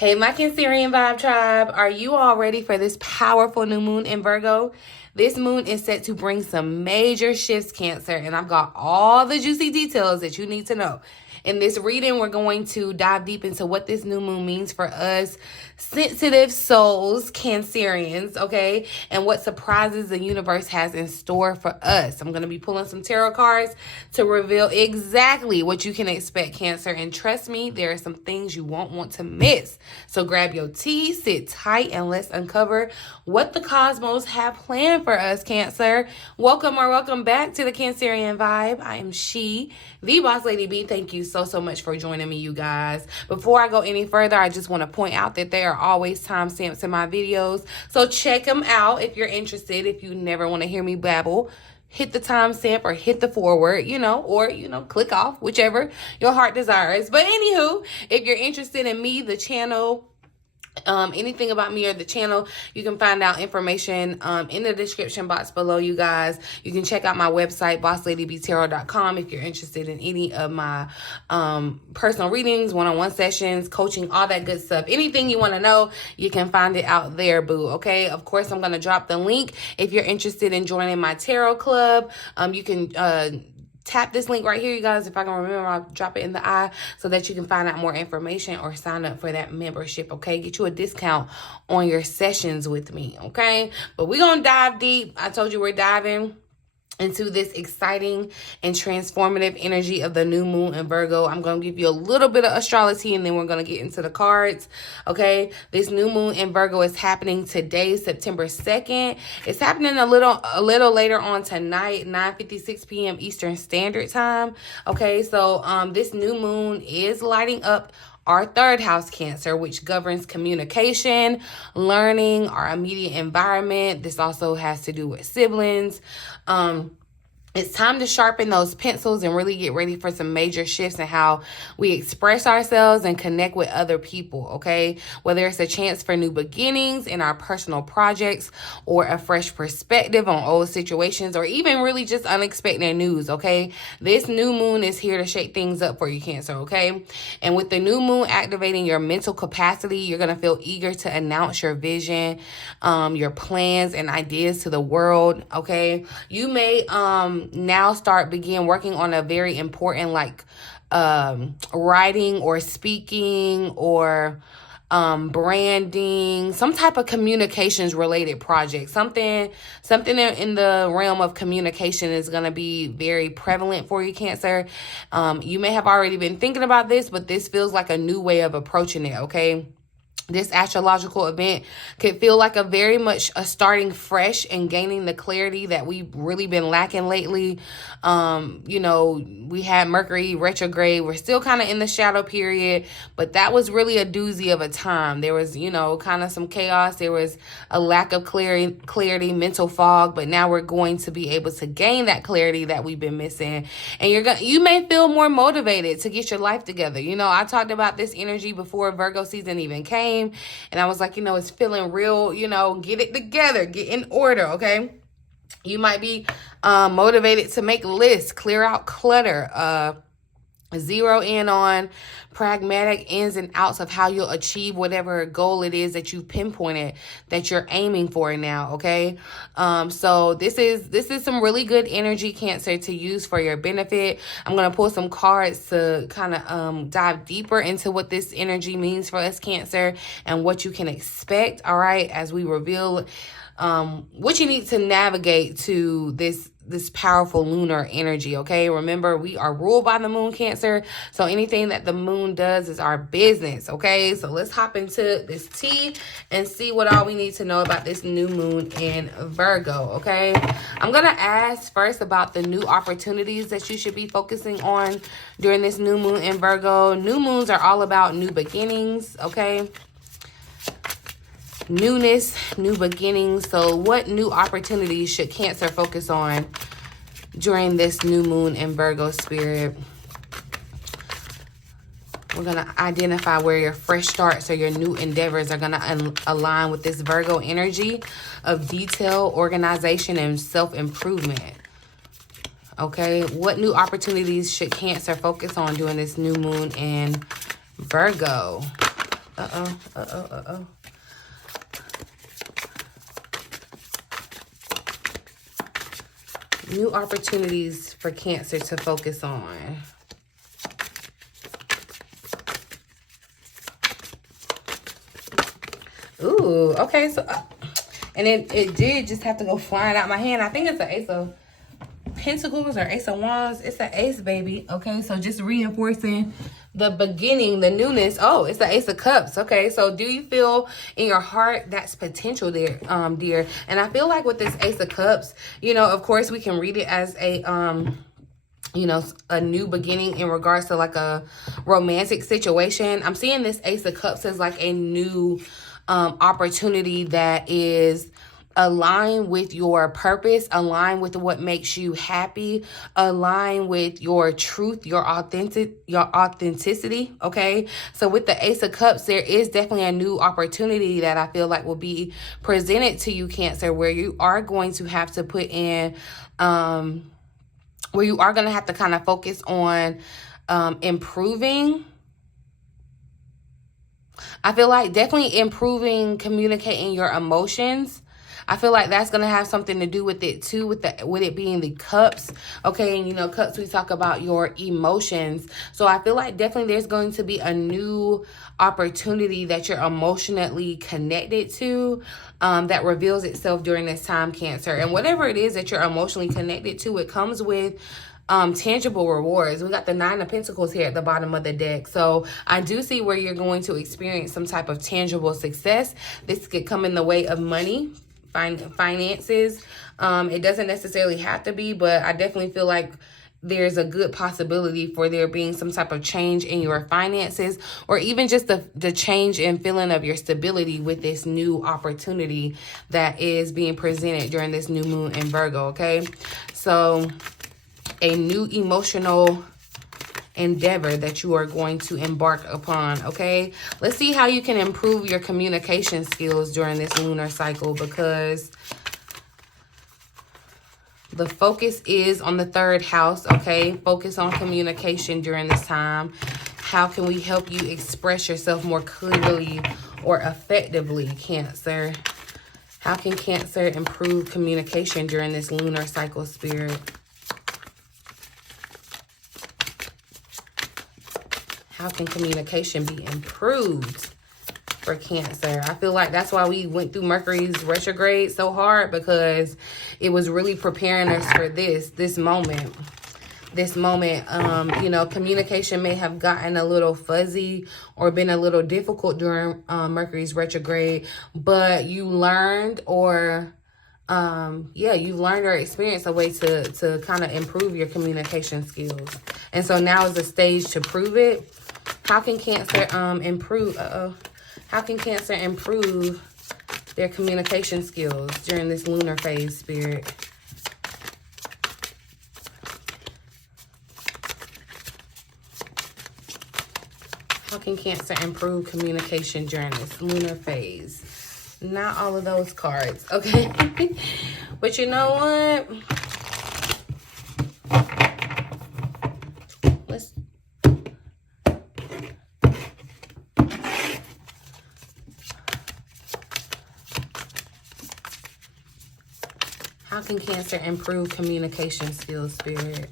Hey, my Cancerian Vibe Tribe, are you all ready for this powerful new moon in Virgo? This moon is set to bring some major shifts, Cancer, and I've got all the juicy details that you need to know. In this reading, we're going to dive deep into what this new moon means for us sensitive souls, Cancerians, okay? And what surprises the universe has in store for us. I'm going to be pulling some tarot cards to reveal exactly what you can expect, Cancer. And trust me, there are some things you won't want to miss. So grab your tea, sit tight, and let's uncover what the cosmos have planned for us, Cancer. Welcome back to the Cancerian Vibe. I am she, the Boss Lady B. Thank you so much for joining me, you guys. Before I go any further, I just want to point out that there are always timestamps in my videos, so check them out if you're interested. If you never want to hear me babble, hit the timestamp or hit the forward, or click off, whichever your heart desires. But anywho, if you're interested in me, the channel, anything about me or the channel, you can find out information in the description box below, you guys. You can check out my website, bossladybtarot.com, if you're interested in any of my personal readings, one-on-one sessions, coaching, all that good stuff. Anything you want to know, you can find it out there, boo. Okay, of course, I'm going to drop the link if you're interested in joining my tarot club. You can tap this link right here, you guys. If I can remember, I'll drop it in the eye so that you can find out more information or sign up for that membership, okay? Get you a discount on your sessions with me, okay? But we're going to dive deep. I told you we're diving into this exciting and transformative energy of the new moon in Virgo. I'm going to give you a little bit of astrology and then we're going to get into the cards, okay? This new moon in Virgo is happening today, September 2nd. It's happening a little later on tonight, 9:56 p.m. Eastern Standard Time, okay? So this new moon is lighting up our third house, Cancer, which governs communication, learning, our immediate environment. This also has to do with siblings. It's time to sharpen those pencils and really get ready for some major shifts in how we express ourselves and connect with other people, okay? Whether it's a chance for new beginnings in our personal projects or a fresh perspective on old situations or even really just unexpected news, okay? This new moon is here to shake things up for you, Cancer, okay? And with the new moon activating your mental capacity, you're going to feel eager to announce your vision, your plans and ideas to the world, okay? You may now begin working on a very important writing or speaking or branding, some type of communications related project. Something in the realm of communication is going to be very prevalent for you, Cancer. You may have already been thinking about this, but this feels like a new way of approaching it, okay? This astrological event could feel like a very much a starting fresh and gaining the clarity that we've really been lacking lately. We had Mercury retrograde. We're still kind of in the shadow period, but that was really a doozy of a time. There was, kind of some chaos. There was a lack of clarity, mental fog, but now we're going to be able to gain that clarity that we've been missing. And you may feel more motivated to get your life together. I talked about this energy before Virgo season even came. And I was like, it's feeling real, get it together, get in order, okay? You might be motivated to make lists, clear out clutter, zero in on pragmatic ins and outs of how you'll achieve whatever goal it is that you've pinpointed that you're aiming for now, okay? So this is some really good energy, Cancer, to use for your benefit. I'm going to pull some cards to kind of dive deeper into what this energy means for us, Cancer, and what you can expect, all right, as we reveal what you need to navigate to this powerful lunar energy, okay? Remember, we are ruled by the moon, Cancer, so anything that the moon does is our business, okay? So let's hop into this tea and see what all we need to know about this new moon in Virgo, okay? I'm going to ask first about the new opportunities that you should be focusing on during this new moon in Virgo. New moons are all about new beginnings, okay? Newness, new beginnings. So what new opportunities should Cancer focus on during this new moon in Virgo, spirit? We're going to identify where your fresh starts or your new endeavors are going to align with this Virgo energy of detail, organization, and self-improvement. Okay, what new opportunities should Cancer focus on during this new moon in Virgo? New opportunities for Cancer to focus on. Ooh, okay, so, and it did just have to go flying out my hand. I think it's an Ace of Pentacles or Ace of Wands. It's an ace, baby. Okay, so just reinforcing the beginning, the newness. Oh, it's the Ace of Cups. Okay, so do you feel in your heart that's potential there, dear? And I feel like with this Ace of Cups, you know, of course, we can read it as a, you know, a new beginning in regards to like a romantic situation. I'm seeing this Ace of Cups as like a new opportunity that is aligned with your purpose, aligned with what makes you happy, aligned with your truth, your authenticity. Okay, so with the Ace of Cups, there is definitely a new opportunity that I feel like will be presented to you, Cancer, where you are going to have to put in where you are going to have to kind of focus on improving. I feel like definitely improving communicating your emotions. I feel like that's going to have something to do with it too, with it being the cups. Okay, and you know, cups, we talk about your emotions. So I feel like definitely there's going to be a new opportunity that you're emotionally connected to that reveals itself during this time, Cancer. And whatever it is that you're emotionally connected to, it comes with tangible rewards. We got the Nine of Pentacles here at the bottom of the deck. So I do see where you're going to experience some type of tangible success. This could come in the way of money, finances. It doesn't necessarily have to be, but I definitely feel like there's a good possibility for there being some type of change in your finances, or even just the change in feeling of your stability with this new opportunity that is being presented during this new moon in Virgo. Okay, so a new emotional endeavor that you are going to embark upon. Okay, let's see how you can improve your communication skills during this lunar cycle, because the focus is on the 3rd house. Okay, focus on communication during this time. How can we help you express yourself more clearly or effectively, Cancer? How can Cancer improve communication during this lunar cycle, Spirit? How can communication be improved for Cancer? I feel like that's why we went through Mercury's retrograde so hard, because it was really preparing us for this moment. You know, communication may have gotten a little fuzzy or been a little difficult during Mercury's retrograde, but you learned or you learned or experienced a way to kind of improve your communication skills. And so now is the stage to prove it. How can Cancer improve? How can Cancer improve their communication skills during this lunar phase, Spirit? How can Cancer improve communication during this lunar phase? Not all of those cards, okay? But you know what? How can Cancer improve communication skills, Spirit?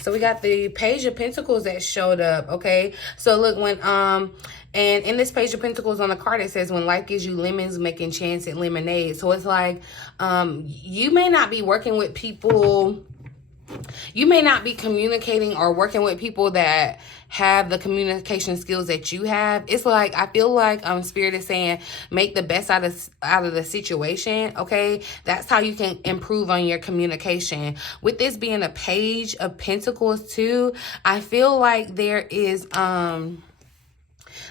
So we got the Page of Pentacles that showed up, okay? So look, when and in this Page of Pentacles on the card, it says, when life gives you lemons, make enchanted lemonade. So it's like you may not be working with people, you may not be communicating or working with people that have the communication skills that you have. It's like, I feel like Spirit is saying, make the best out of the situation, okay? That's how you can improve on your communication. With this being a Page of Pentacles too, I feel like there is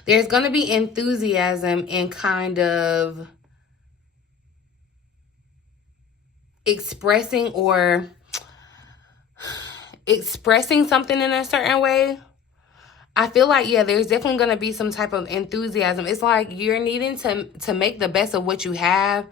there's going to be enthusiasm in kind of expressing something in a certain way. I feel like, yeah, there's definitely going to be some type of enthusiasm. It's like you're needing to make the best of what you have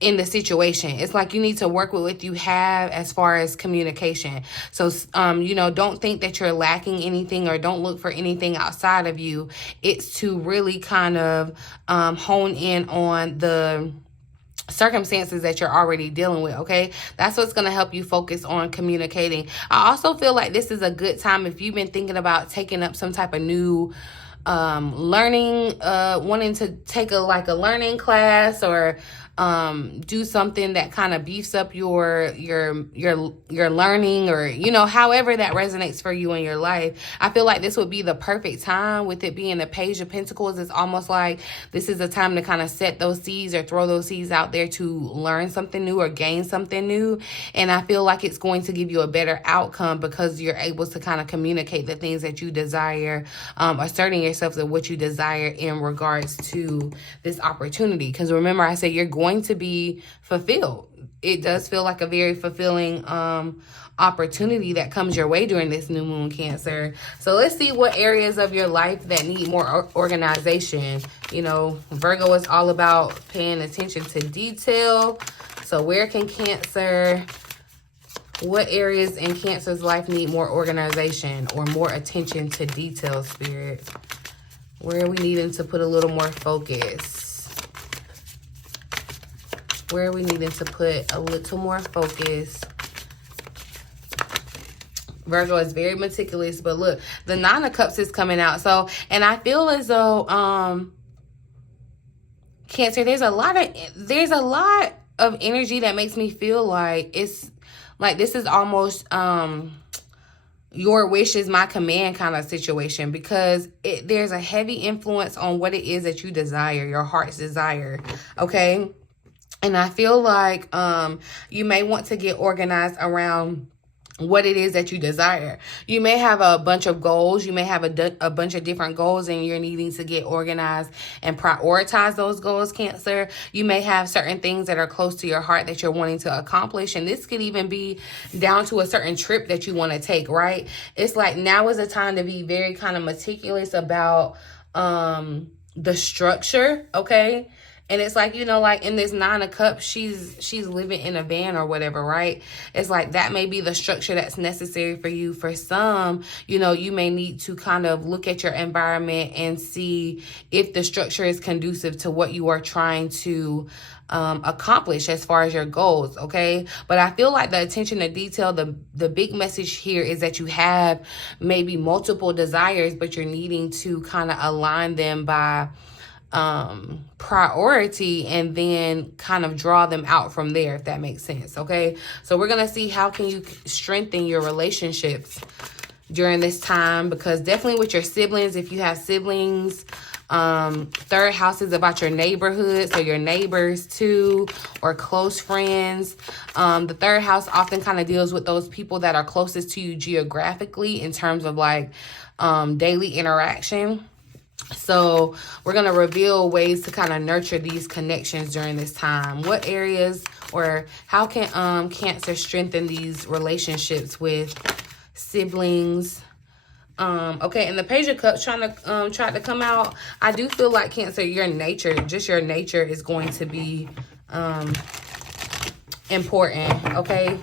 in the situation. It's like you need to work with what you have as far as communication. So, you know, don't think that you're lacking anything or don't look for anything outside of you. It's to really kind of hone in on the circumstances that you're already dealing with, okay? That's what's going to help you focus on communicating. I also feel like this is a good time if you've been thinking about taking up some type of new learning, wanting to take a learning class or do something that kind of beefs up your learning, or, you know, however that resonates for you in your life. I feel like this would be the perfect time. With it being the Page of Pentacles, it's almost like this is a time to kind of set those seeds or throw those seeds out there to learn something new or gain something new. And I feel like it's going to give you a better outcome because you're able to kind of communicate the things that you desire, asserting yourself to what you desire in regards to this opportunity. Because remember, I said you're going to be fulfilled. It does feel like a very fulfilling opportunity that comes your way during this new moon, Cancer. So let's see what areas of your life that need more organization. You know, Virgo is all about paying attention to detail. So where can Cancer, what areas in Cancer's life need more organization or more attention to detail, Spirit? Where are we needing to put a little more focus? Where are we needing to put a little more focus? Virgo is very meticulous, but look, the Nine of Cups is coming out. So, and I feel as though, Cancer, there's a lot of energy that makes me feel like it's like this is almost, your wish is my command kind of situation, because there's a heavy influence on what it is that you desire, your heart's desire, okay? And I feel like you may want to get organized around what it is that you desire. You may have a bunch of goals. You may have a bunch of different goals, and you're needing to get organized and prioritize those goals, Cancer. You may have certain things that are close to your heart that you're wanting to accomplish. And this could even be down to a certain trip that you want to take, right? It's like now is a time to be very kind of meticulous about the structure, okay? And it's like, you know, like in this Nine of Cups, she's living in a van or whatever, right? It's like that may be the structure that's necessary for you. For some, you know, you may need to kind of look at your environment and see if the structure is conducive to what you are trying to accomplish as far as your goals, okay? But I feel like the attention to detail, the big message here is that you have maybe multiple desires, but you're needing to kind of align them by priority and then kind of draw them out from there, if that makes sense, okay? So we're going to see how can you strengthen your relationships during this time, because definitely with your siblings, if you have siblings, third house is about your neighborhood, so your neighbors too, or close friends. The third house often kind of deals with those people that are closest to you geographically in terms of like daily interaction. So we're going to reveal ways to kind of nurture these connections during this time. What areas or how can Cancer strengthen these relationships with siblings? Okay, and the Page of Cups trying to come out. I do feel like, Cancer, your nature is going to be important, okay,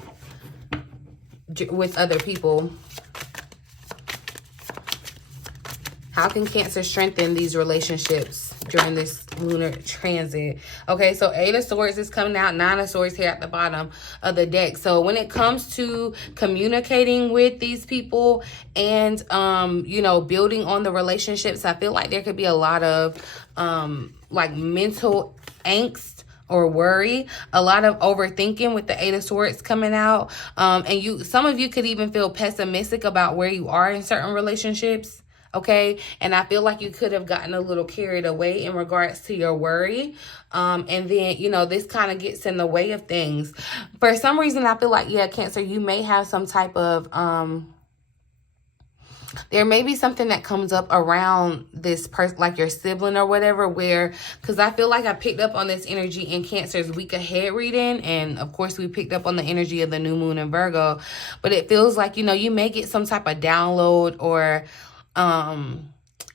with other people. How can Cancer strengthen these relationships during this lunar transit? Okay, so Eight of Swords is coming out, Nine of Swords here at the bottom of the deck. So when it comes to communicating with these people and, you know, building on the relationships, I feel like there could be a lot of like mental angst or worry, a lot of overthinking with the Eight of Swords coming out. And some of you could even feel pessimistic about where you are in certain relationships. Okay, and I feel like you could have gotten a little carried away in regards to your worry. And then, you know, this kind of gets in the way of things. For some reason, I feel like, yeah, Cancer, you may have some type of, there may be something that comes up around this person, like your sibling or whatever, where, because I feel like I picked up on this energy in Cancer's week ahead reading. And of course, we picked up on the energy of the new moon in Virgo. But it feels like, you know, you may get some type of download or,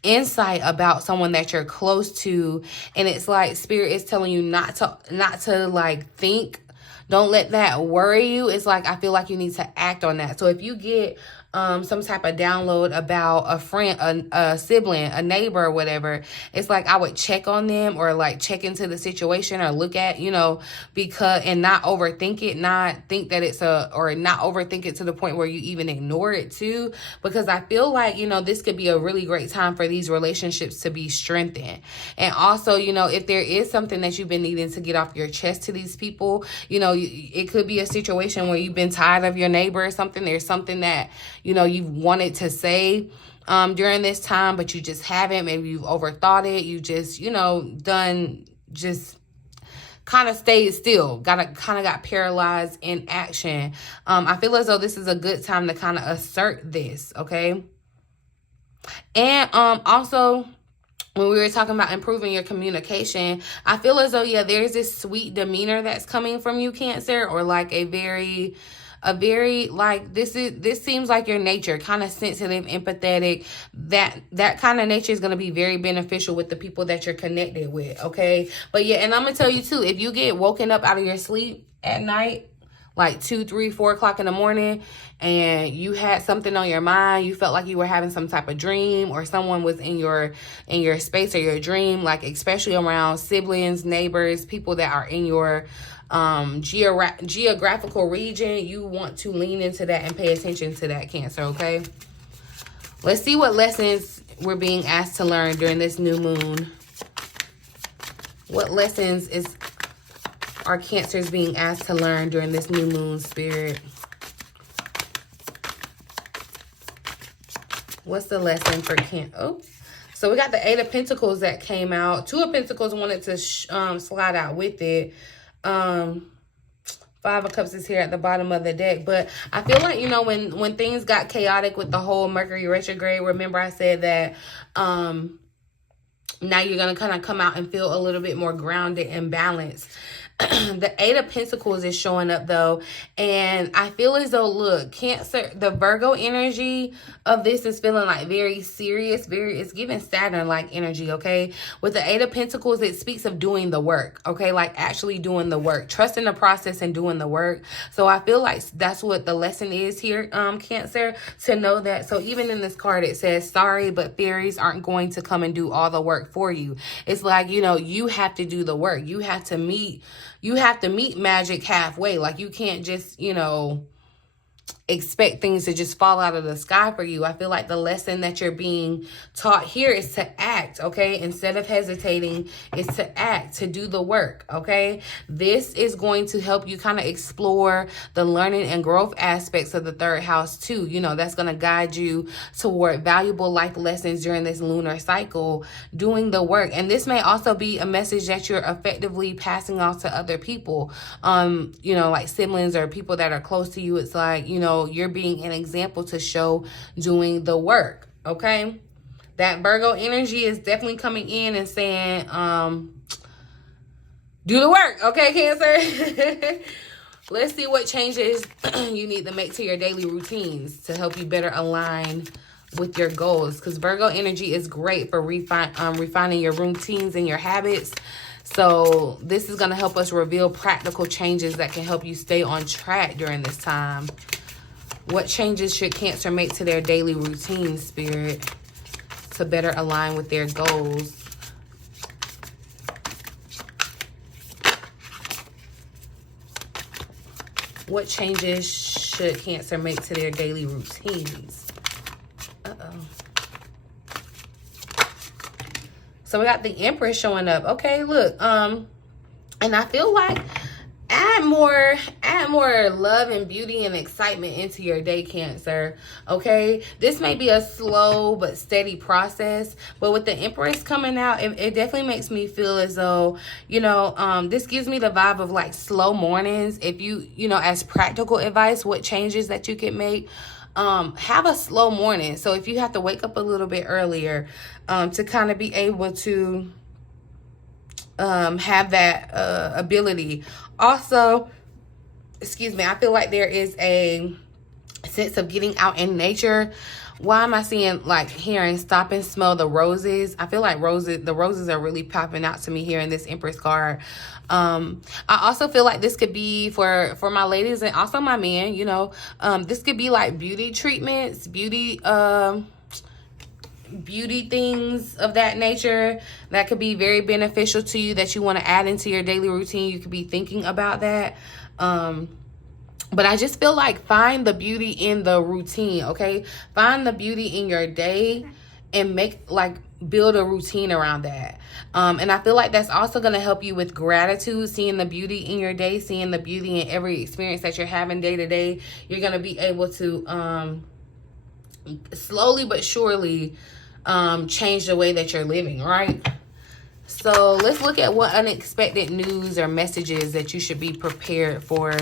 insight about someone that you're close to, and it's like Spirit is telling you not to like think. Don't let that worry you. It's like, I feel like you need to act on that. So if you get some type of download about a friend, a sibling, a neighbor, or whatever, it's like I would check on them, or like check into the situation, or look at, you know, because, and not overthink it, not think that it's or not overthink it to the point where you even ignore it too, because I feel like, you know, this could be a really great time for these relationships to be strengthened. And also, you know, if there is something that you've been needing to get off your chest to these people, you know, it could be a situation where you've been tired of your neighbor or something. There's something that, you know, you've wanted to say during this time, but you just haven't. Maybe you've overthought it. You just, you know, just kind of stayed still. Kind of got paralyzed in action. I feel as though this is a good time to kind of assert this, okay? And also, when we were talking about improving your communication, I feel as though, yeah, there's this sweet demeanor that's coming from you, Cancer, or like a very like, this seems like your nature, kind of sensitive, empathetic. That kind of nature is going to be very beneficial with the people that you're connected with, okay? But yeah, and I'm going to tell you too, if you get woken up out of your sleep at night, like 2, 3, 4 o'clock in the morning, and you had something on your mind, you felt like you were having some type of dream, or someone was in your space or your dream, like especially around siblings, neighbors, people that are in your geographical region, you want to lean into that and pay attention to that, Cancer, okay? Let's see what lessons we're being asked to learn during this new moon. What lessons are Cancers being asked to learn during this new moon, Spirit? What's the lesson for Cancer? Oh, so we got the 8 of Pentacles that came out. 2 of Pentacles wanted to slide out with it. 5 of Cups is here at the bottom of the deck. But I feel like, you know, when things got chaotic with the whole Mercury retrograde, remember I said that now you're going to kind of come out and feel a little bit more grounded and balanced. The 8 of Pentacles is showing up though, and I feel as though, look, Cancer, the Virgo energy of this is feeling like very serious, it's giving Saturn like energy, okay? With the 8 of Pentacles, it speaks of doing the work, okay? Like actually doing the work, trusting the process and doing the work. So I feel like that's what the lesson is here, Cancer, to know that. So even in this card, it says, sorry, but fairies aren't going to come and do all the work for you. It's like, you know, you have to do the work. You have to meet magic halfway. Like, you can't just, you know, expect things to just fall out of the sky for you. I feel like the lesson that you're being taught here is to act, okay? Instead of hesitating, it's to act, to do the work, okay? This is going to help you kind of explore the learning and growth aspects of the 3rd house too. You know, that's going to guide you toward valuable life lessons during this lunar cycle, doing the work. And this may also be a message that you're effectively passing off to other people, you know, like siblings or people that are close to you. It's like, you know, you're being an example to show doing the work, okay? That Virgo energy is definitely coming in and saying, do the work, okay, Cancer? Let's see what changes you need to make to your daily routines to help you better align with your goals, because Virgo energy is great for refining your routines and your habits. So this is going to help us reveal practical changes that can help you stay on track during this time. What changes should Cancer make to their daily routine, Spirit, to better align with their goals? What changes should Cancer make to their daily routines? So we got the Empress showing up. Okay, look, and I feel like add more love and beauty and excitement into your day, Cancer, okay? This may be a slow but steady process, but with the Empress coming out, it definitely makes me feel as though, you know, this gives me the vibe of like slow mornings. If you know, as practical advice, what changes that you can make, have a slow morning. So if you have to wake up a little bit earlier, to kind of be able to have that ability. Also, excuse me, I feel like there is a sense of getting out in nature why am I seeing like hearing stop and smell the roses? I feel like the roses are really popping out to me here in this Empress card. I also feel like this could be for my ladies and also my men, you know. This could be like beauty treatments, beauty things of that nature that could be very beneficial to you that you want to add into your daily routine. You could be thinking about that. But I just feel like find the beauty in the routine, okay? Find the beauty in your day and build a routine around that. And I feel like that's also going to help you with gratitude, seeing the beauty in your day, seeing the beauty in every experience that you're having day to day. You're going to be able to slowly but surely change the way that you're living, right? So let's look at what unexpected news or messages that you should be prepared for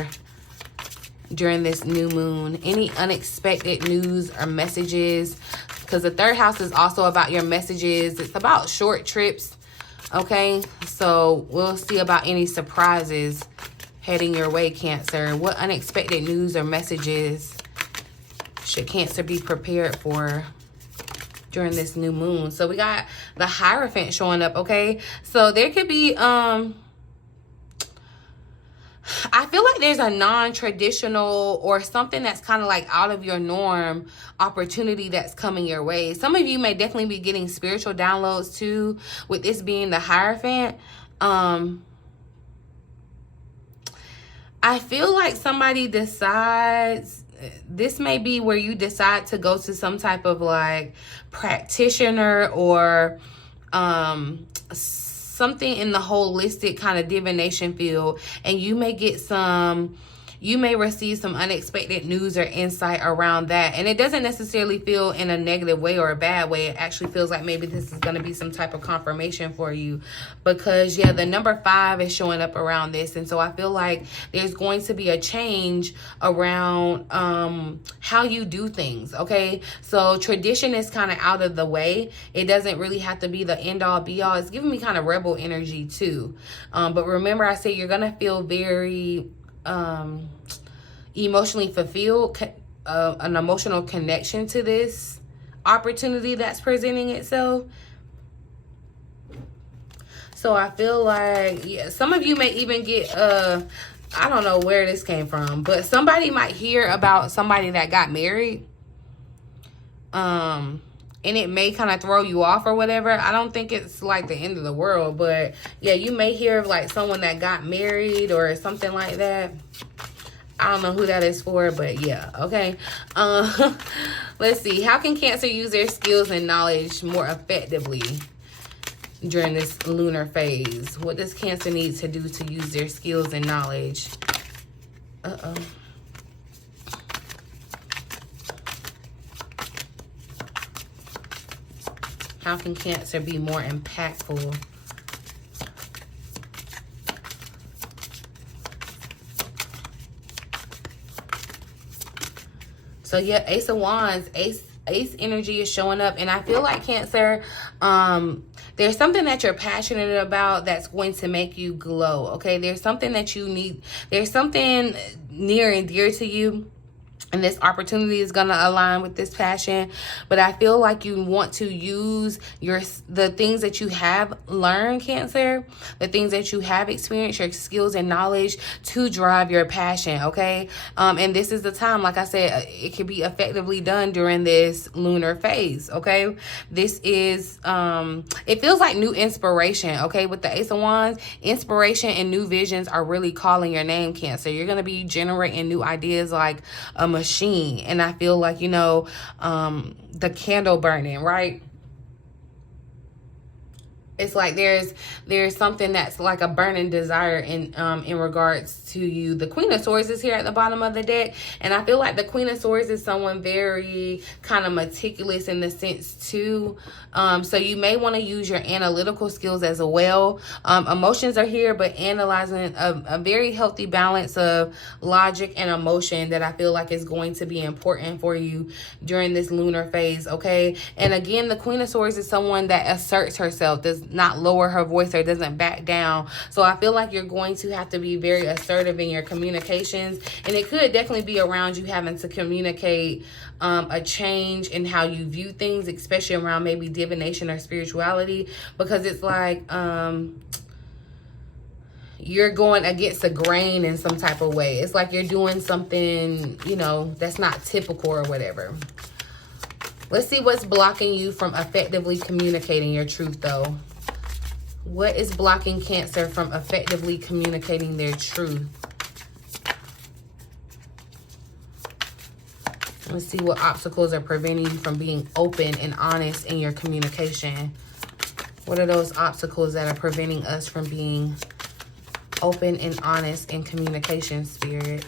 during this new moon. Any unexpected news or messages, because the third house is also about your messages. It's about short trips, okay? So we'll see about any surprises heading your way, Cancer. What unexpected news or messages should Cancer be prepared for during this new moon? So we got the Hierophant showing up, okay? So there could be I feel like there's a non-traditional or something that's kind of like out of your norm opportunity that's coming your way. Some of you may definitely be getting spiritual downloads too, with this being the Hierophant. I feel like somebody decides, this may be where you decide to go to some type of like practitioner or something in the holistic kind of divination field, and you may get you may receive some unexpected news or insight around that. And it doesn't necessarily feel in a negative way or a bad way. It actually feels like maybe this is going to be some type of confirmation for you, because yeah, the number 5 is showing up around this. And so I feel like there's going to be a change around how you do things, okay? So tradition is kind of out of the way. It doesn't really have to be the end all be all. It's giving me kind of rebel energy too. But remember, I said you're going to feel very emotionally fulfilled, an emotional connection to this opportunity that's presenting itself. So I feel like, yeah, some of you may even get I don't know where this came from, but somebody might hear about somebody that got married, and it may kind of throw you off or whatever. I don't think it's like the end of the world, but yeah, you may hear of like someone that got married or something like that. I don't know who that is for, but yeah, okay. Let's see. How can Cancer use their skills and knowledge more effectively during this lunar phase? What does Cancer need to do to use their skills and knowledge? Uh-oh. How can Cancer be more impactful? So yeah, Ace of Wands, Ace energy is showing up. And I feel like Cancer, there's something that you're passionate about that's going to make you glow, okay? There's something that you need. There's something near and dear to you, and this opportunity is going to align with this passion. But I feel like you want to use the things that you have learned, Cancer, the things that you have experienced, your skills and knowledge to drive your passion, okay? And this is the time, like I said, it can be effectively done during this lunar phase, okay? This is, it feels like new inspiration, okay? With the Ace of Wands, inspiration and new visions are really calling your name, Cancer. You're going to be generating new ideas like a machine. And I feel like, you know, the candle burning, right? It's like there's something that's like a burning desire in regards to you. The Queen of Swords is here at the bottom of the deck, and I feel like the Queen of Swords is someone very kind of meticulous in the sense too. So you may want to use your analytical skills as well. Emotions are here, but analyzing a very healthy balance of logic and emotion that I feel like is going to be important for you during this lunar phase, okay? And again, the Queen of Swords is someone that asserts herself, not lower her voice or doesn't back down. So I feel like you're going to have to be very assertive in your communications. And it could definitely be around you having to communicate a change in how you view things, especially around maybe divination or spirituality, because it's like you're going against the grain in some type of way. It's like you're doing something, you know, that's not typical or whatever. Let's see what's blocking you from effectively communicating your truth, though. What is blocking Cancer from effectively communicating their truth? Let's see what obstacles are preventing you from being open and honest in your communication. What are those obstacles that are preventing us from being open and honest in communication, Spirit?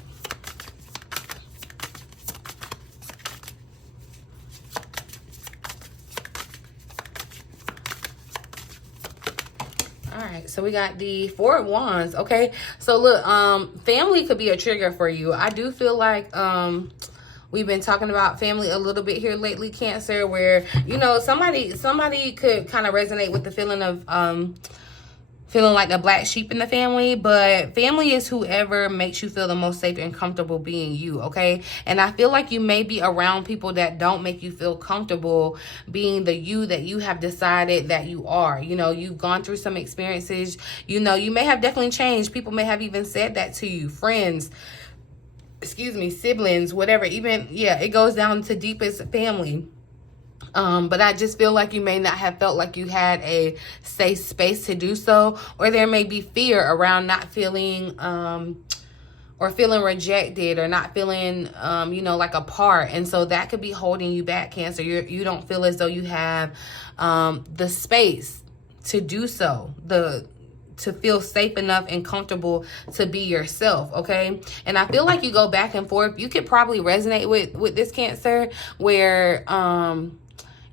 So we got the Four of Wands. Okay, so look, family could be a trigger for you. I do feel like we've been talking about family a little bit here lately, Cancer, where, you know, somebody could kind of resonate with the feeling of feeling like the black sheep in the family. But family is whoever makes you feel the most safe and comfortable being you, okay? And I feel like you may be around people that don't make you feel comfortable being the you that you have decided that you are. You know, you've gone through some experiences. You know, you may have definitely changed. People may have even said that to you. Friends, excuse me, siblings, whatever. Even, yeah, it goes down to deepest family. But I just feel like you may not have felt like you had a safe space to do so, or there may be fear around not feeling, or feeling rejected, or not feeling, you know, like a part. And so that could be holding you back, Cancer. You don't feel as though you have, the space to do so, to feel safe enough and comfortable to be yourself, okay? And I feel like you go back and forth. You could probably resonate with this, Cancer, where,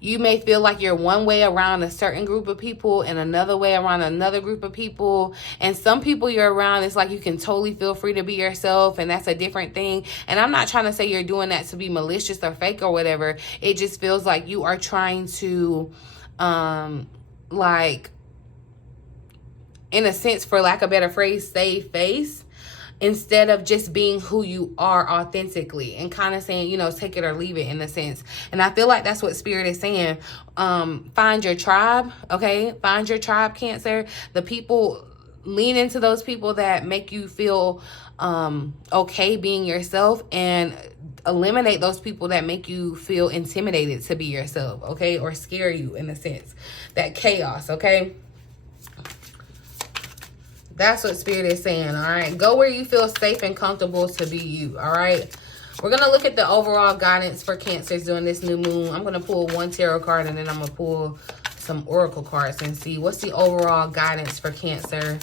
you may feel like you're one way around a certain group of people and another way around another group of people. And some people you're around, it's like you can totally feel free to be yourself, and that's a different thing. And I'm not trying to say you're doing that to be malicious or fake or whatever. It just feels like you are trying to, like, in a sense, for lack of a better phrase, save face, instead of just being who you are authentically and kind of saying, you know, take it or leave it in a sense. And I feel like that's what Spirit is saying. Find your tribe, okay? Find your tribe, Cancer. The people, lean into those people that make you feel okay being yourself, and eliminate those people that make you feel intimidated to be yourself, okay? Or scare you in a sense. That chaos, okay? That's what Spirit is saying, all right? Go where you feel safe and comfortable to be you, all right? We're going to look at the overall guidance for Cancers during this new moon. I'm going to pull one tarot card, and then I'm going to pull some oracle cards and see what's the overall guidance for Cancer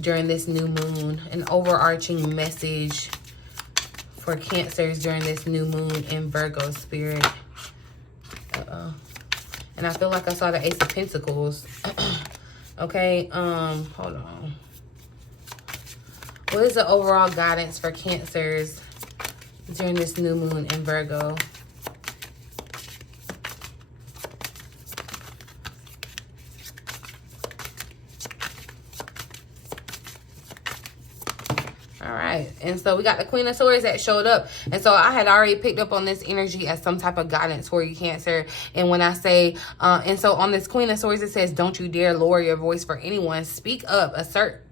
during this new moon. An overarching message for Cancers during this new moon in Virgo, Spirit. And I feel like I saw the Ace of Pentacles. Okay, hold on. What is the overall guidance for Cancers during this new moon in Virgo? All right, and so we got the Queen of Swords that showed up. And so I had already picked up on this energy as some type of guidance for you, Cancer. And when I say, and so on this Queen of Swords, it says, don't you dare lower your voice for anyone. Speak up, assert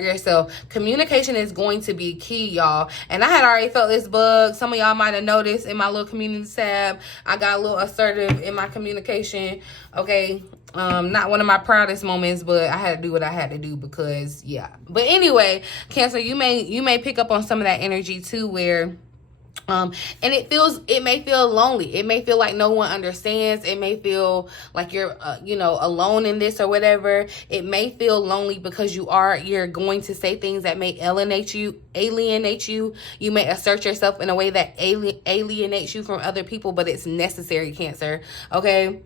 yourself. Communication is going to be key, y'all. And I had already felt this bug. Some of y'all might have noticed in my little community tab, I got a little assertive in my communication, okay? Not one of my proudest moments, but I had to do what I had to do because, yeah. But anyway, Cancer, you may pick up on some of that energy too, where and it may feel lonely. It may feel like no one understands. It may feel like you're you know, alone in this or whatever. It may feel lonely because you're going to say things that may alienate you. You may assert yourself in a way that alienates you from other people, but it's necessary, Cancer, okay?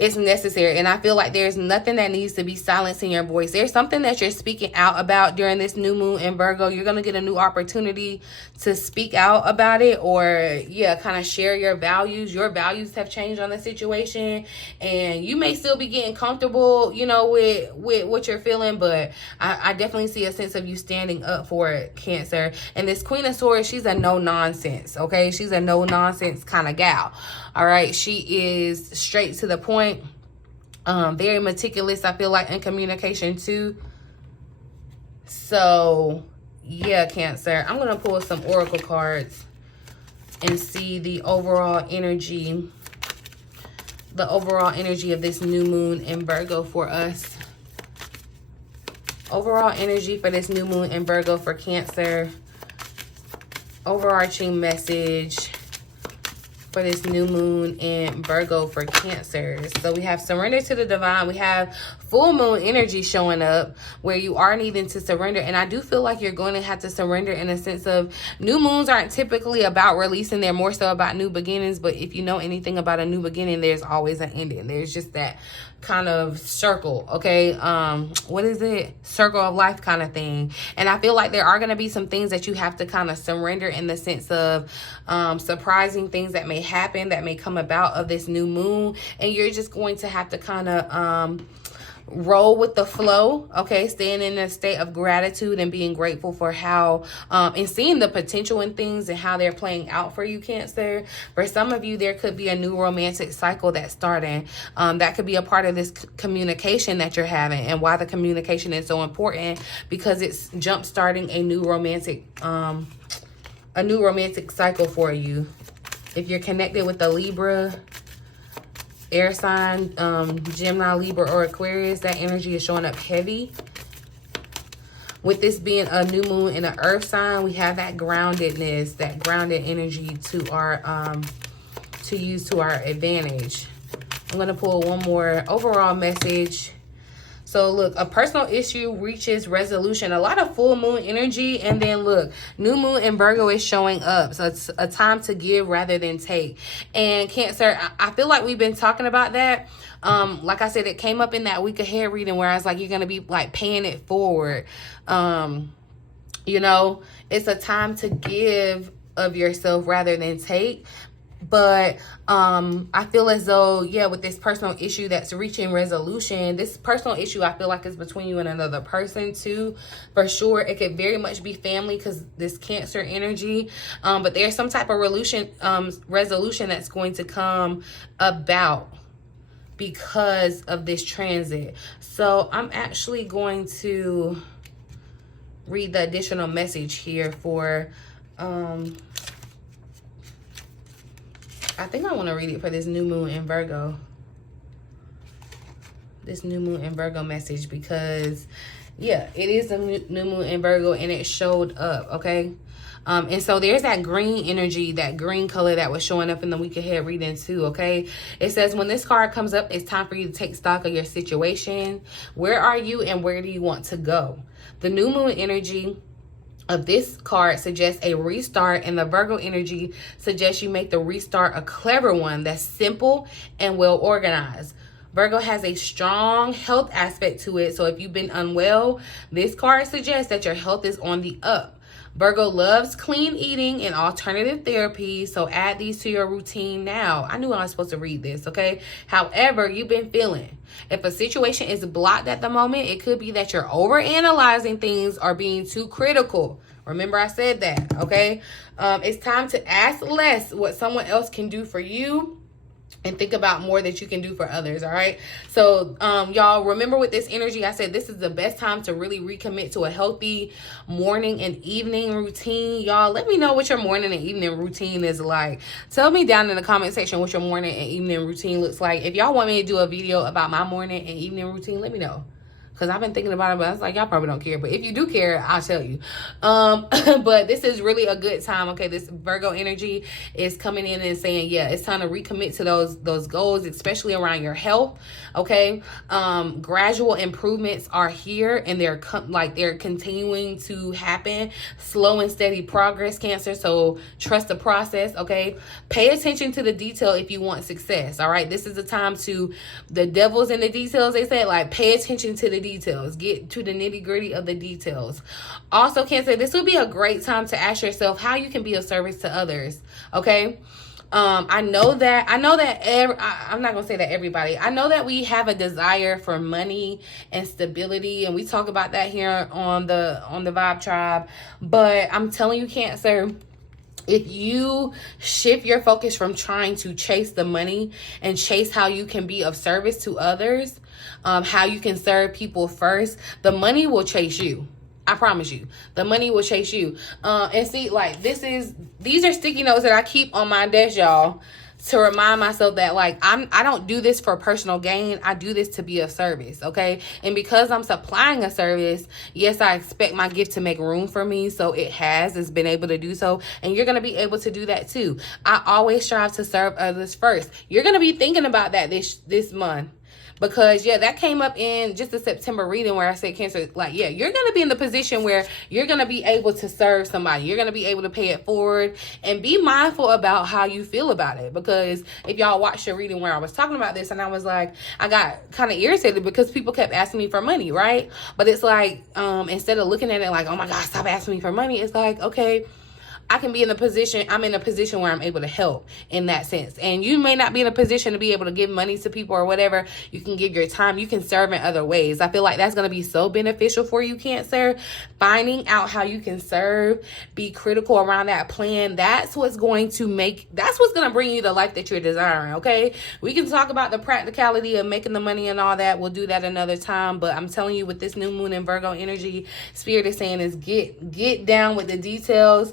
It's necessary. And I feel like there's nothing that needs to be silenced in your voice. There's something that you're speaking out about during this new moon in Virgo. You're going to get a new opportunity to speak out about it, or yeah, kind of share your values. Your values have changed on the situation, and you may still be getting comfortable, you know, with what you're feeling, but I definitely see a sense of you standing up for it, Cancer. And this Queen of Swords, she's a no nonsense, okay? She's a no nonsense kind of gal. All right, she is straight to the point, very meticulous, I feel like, in communication too. So yeah, Cancer, I'm gonna pull some oracle cards and see the overall energy of this new moon in Virgo for us. Overall energy for this new moon in Virgo for Cancer. Overarching message for this new moon in Virgo for Cancer. So we have surrender to the divine. We have full moon energy showing up where you are needing to surrender. And I do feel like you're going to have to surrender in a sense of new moons aren't typically about releasing. They're more so about new beginnings. But if you know anything about a new beginning, there's always an ending. There's just that kind of circle, okay? What is it? Circle of life kind of thing. And I feel like there are going to be some things that you have to kind of surrender in the sense of surprising things that may happen, that may come about of this new moon. And you're just going to have to kind of roll with the flow, okay? Staying in a state of gratitude and being grateful for how and seeing the potential in things and how they're playing out for you, Cancer. For some of you, there could be a new romantic cycle that's starting. That could be a part of this communication that you're having, and why the communication is so important, because it's jump starting a new romantic cycle for you. If you're connected with the Libra air sign, Gemini, Libra, or Aquarius, that energy is showing up heavy. With this being a new moon in an earth sign, we have that groundedness, that grounded energy to our to use to our advantage. I'm going to pull one more overall message. So look, a personal issue reaches resolution. A lot of full moon energy. And then look, new moon in Virgo is showing up. So it's a time to give rather than take. And Cancer, I feel like we've been talking about that. Like I said, it came up in that week ahead reading where I was like, you're going to be like paying it forward. You know, it's a time to give of yourself rather than take. But I feel as though, yeah, with this personal issue that's reaching resolution, this personal issue I feel like is between you and another person too, for sure. It could very much be family because this Cancer energy, but there's some type of resolution that's going to come about because of this transit. So I'm actually going to read the additional message here for I think I want to read it for this new moon in Virgo. This new moon in Virgo message, because yeah, it is a new moon in Virgo and it showed up, okay? And so there's that green energy, that green color that was showing up in the week ahead reading too, okay? It says when this card comes up, it's time for you to take stock of your situation. Where are you and where do you want to go? The new moon energy of this card suggests a restart, and the Virgo energy suggests you make the restart a clever one that's simple and well organized. Virgo has a strong health aspect to it, so if you've been unwell, this card suggests that your health is on the up. Virgo loves clean eating and alternative therapy, so add these to your routine now. I knew I was supposed to read this, okay? However, you've been feeling. If a situation is blocked at the moment, it could be that you're overanalyzing things or being too critical. Remember I said that, okay? It's time to ask less what someone else can do for you and think about more that you can do for others, all right? So, y'all, remember with this energy, I said this is the best time to really recommit to a healthy morning and evening routine. Y'all, let me know what your morning and evening routine is like. Tell me down in the comment section what your morning and evening routine looks like. If y'all want me to do a video about my morning and evening routine, let me know. because I've been thinking about it, but I was like, y'all probably don't care. But if you do care, I'll tell you. But this is really a good time, okay? This Virgo energy is coming in and saying, yeah, it's time to recommit to those goals, especially around your health, okay? Gradual improvements are here, and they're continuing to happen. Slow and steady progress, Cancer. So trust the process, okay? Pay attention to the detail if you want success, all right? This is the time to, the devil's in the details, they said, like, pay attention to the details. Get to the nitty-gritty of the details. Also, Cancer, this would be a great time to ask yourself how you can be of service to others, okay? I'm not gonna say that everybody, I know that we have a desire for money and stability, and we talk about that here on the Vibe Tribe, but I'm telling you, Cancer, if you shift your focus from trying to chase the money and chase how you can be of service to others, how you can serve people first, the money will chase you. I promise you, the money will chase you. And see, like, these are sticky notes that I keep on my desk, y'all, to remind myself that, like, I don't do this for personal gain. I do this to be of service, okay? And because I'm supplying a service, yes, I expect my gift to make room for me. So it's been able to do so. And you're going to be able to do that too. I always strive to serve others first. You're going to be thinking about that this month. Because, yeah, that came up in just the September reading where I said, Cancer, like, yeah, you're going to be in the position where you're going to be able to serve somebody. You're going to be able to pay it forward, and be mindful about how you feel about it. Because if y'all watched the reading where I was talking about this, and I was like, I got kind of irritated because people kept asking me for money, right? But it's like, instead of looking at it like, oh my God, stop asking me for money, it's like, okay, I'm in a position where I'm able to help in that sense. And you may not be in a position to be able to give money to people or whatever. You can give your time. You can serve in other ways. I feel like that's going to be so beneficial for you, Cancer. Finding out how you can serve, be critical around that plan. That's what's going to bring you the life that you're desiring, okay? We can talk about the practicality of making the money and all that. We'll do that another time. But I'm telling you, with this new moon in Virgo energy, Spirit is saying is get down with the details.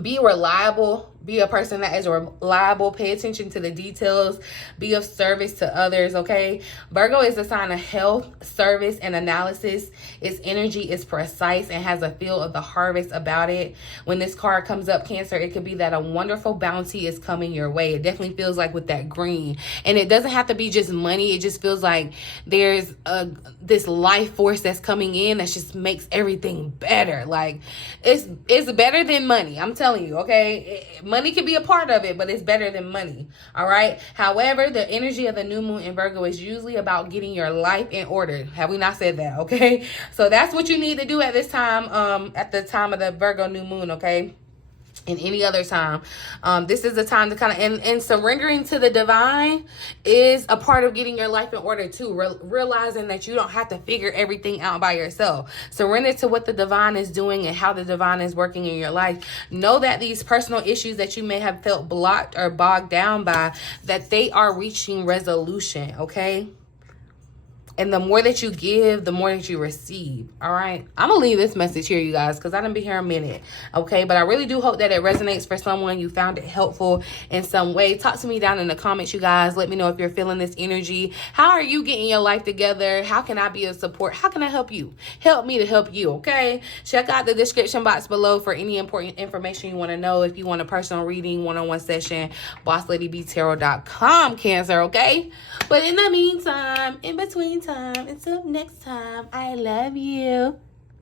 Be reliable. Be a person that is reliable. Pay attention to the details. Be of service to others, okay? Virgo is a sign of health, service, and analysis. Its energy is precise and has a feel of the harvest about it. When this card comes up, Cancer, it could be that a wonderful bounty is coming your way. It definitely feels like with that green. And it doesn't have to be just money. It just feels like there's this life force that's coming in that just makes everything better. Like, it's better than money. I'm telling you, okay? Money can be a part of it, but it's better than money, all right? However, the energy of the new moon in Virgo is usually about getting your life in order. Have we not said that, okay? So that's what you need to do at this time, at the time of the Virgo new moon, okay? And any other time. This is the time to kind of, and surrendering to the divine is a part of getting your life in order too. Realizing that you don't have to figure everything out by yourself. Surrender to what the divine is doing and how the divine is working in your life. Know that these personal issues that you may have felt blocked or bogged down by, that they are reaching resolution, okay? And the more that you give, the more that you receive, all right? I'm going to leave this message here, you guys, because I done been here a minute, okay? But I really do hope that it resonates for someone. You found it helpful in some way. Talk to me down in the comments, you guys. Let me know if you're feeling this energy. How are you getting your life together? How can I be of support? How can I help you? Help me to help you, okay? Check out the description box below for any important information you want to know. If you want a personal reading, one-on-one session, BossLadyBTarot.com, Cancer, okay? But in the meantime, in between time, until next time, I love you.